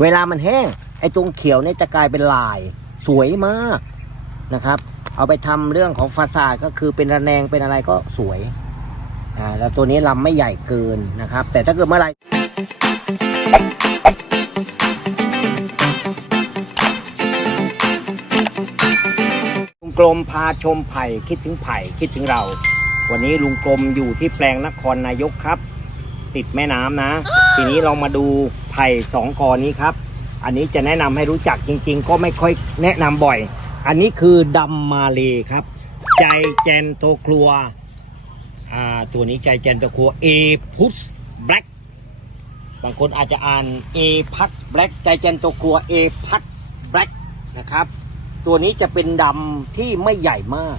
เวลามันแห้ง ไอ้ตรงเขียวเนี่ยจะกลายเป็นลายสวยมากนะครับ เอาไปทำเรื่องของฟาซาดก็คือเป็นระแนงเป็นอะไรก็สวยอ่าแล้วตัวนี้ลำไม่ใหญ่เกินนะครับ แต่ถ้าเกิดเมื่อไหรลุงกลมพาชมไผ่คิดถึงไผ่คิดถึงเรา วันนี้ลุงกลมอยู่ที่แปลงนครนายกครับ ติดแม่น้ำนะ ทีนี้เรามาดูไผ่สองกอนี้ครับ อันนี้จะแนะนำให้รู้จักจริง ๆ ก็ไม่ค่อยแนะนำบ่อย อันนี้คือดำมาเลครับ ใจแจนโตครัวอ่าตัวนี้ใจแจนโตครัวเอพุสแบล็กบางคนอาจจะอ่านเอพัสแบล็กใจแจนโตครัวเอพัสแบล็กนะครับ ตัวนี้จะเป็นดำที่ไม่ใหญ่มาก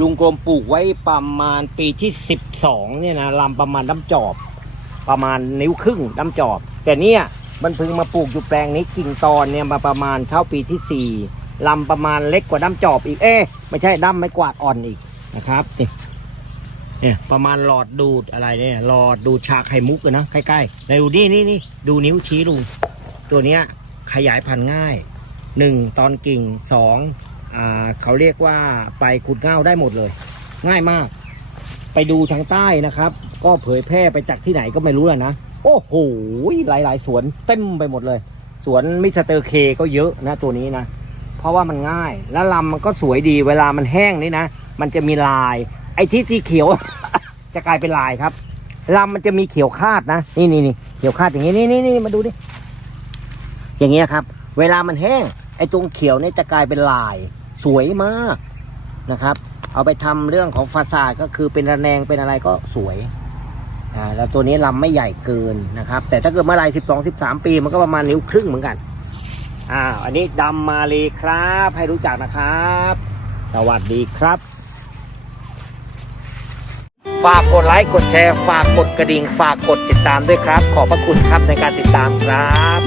ลุงกรมปลูกไว้ประมาณปีที่ 12เนี่ยนะลำประมาณน้ำจอบ ประมาณนิ้วครึ่งน้ำจอบ แต่เนี่ยมันเพิ่งมาปลูกอยู่แปลงนี้กิ่งตอนเนี่ยมาประมาณเข้าปีที่สี่ลำประมาณเล็กกว่าน้ำจอบอีกเอ๊ะไม่ใช่ด้ำไม่กวาดอ่อนอีกนะครับนี่เนี่ยประมาณหลอดดูดอะไรเนี่ยหลอดดูดชาไข่มุกนะใกล้ๆแล้วดูนี่นี่นี่ดูนิ้วชี้ลุงตัวเนี้ยขยายพันธุ์ง่ายหนึ่งตอนกิ่งสองอ่าเขาเรียกว่าไปขุดเง่าได้หมดเลย ง่ายมาก ไปดูทางใต้นะครับ ก็เผยแพร่ไปจากที่ไหนก็ไม่รู้แล้วนะ โอ้โหหลายๆ สวนเต็มไปหมดเลย สวนมิสเตอร์เคก็เยอะนะตัวนี้นะ เพราะว่ามันง่าย แล้วลำมันก็สวยดีเวลามันแห้งนี่นะ มันจะมีลาย ไอ้ที่สีเขียว จะกลายเป็นลายครับลำมันจะมีเขียวคาดนะ นี่นี่นี่เขียวคาดอย่างนี้นี่นี่นี่มาดูดิอย่างเงี้ยครับ เวลามันแห้ง ไอ้ตรงเขียวเนี่ยจะกลายเป็นลาย สวยมากนะครับ เอาไปทำเรื่องของฟาซาดก็คือเป็นระแนงเป็นอะไรก็สวยอ่าแล้วตัวนี้ลำไม่ใหญ่เกินนะครับ แต่ถ้าเกิดเมื่อไรสิบสองสิบสามปีมันก็ประมาณนิ้วครึ่งเหมือนกันอ่าอันนี้ดำมาเลยครับ ให้รู้จักนะครับ สวัสดีครับฝากกดไลค์กดแชร์ ฝากกดกระดิ่ง ฝากกดติดตามด้วยครับ ขอบพระคุณครับในการติดตามครับ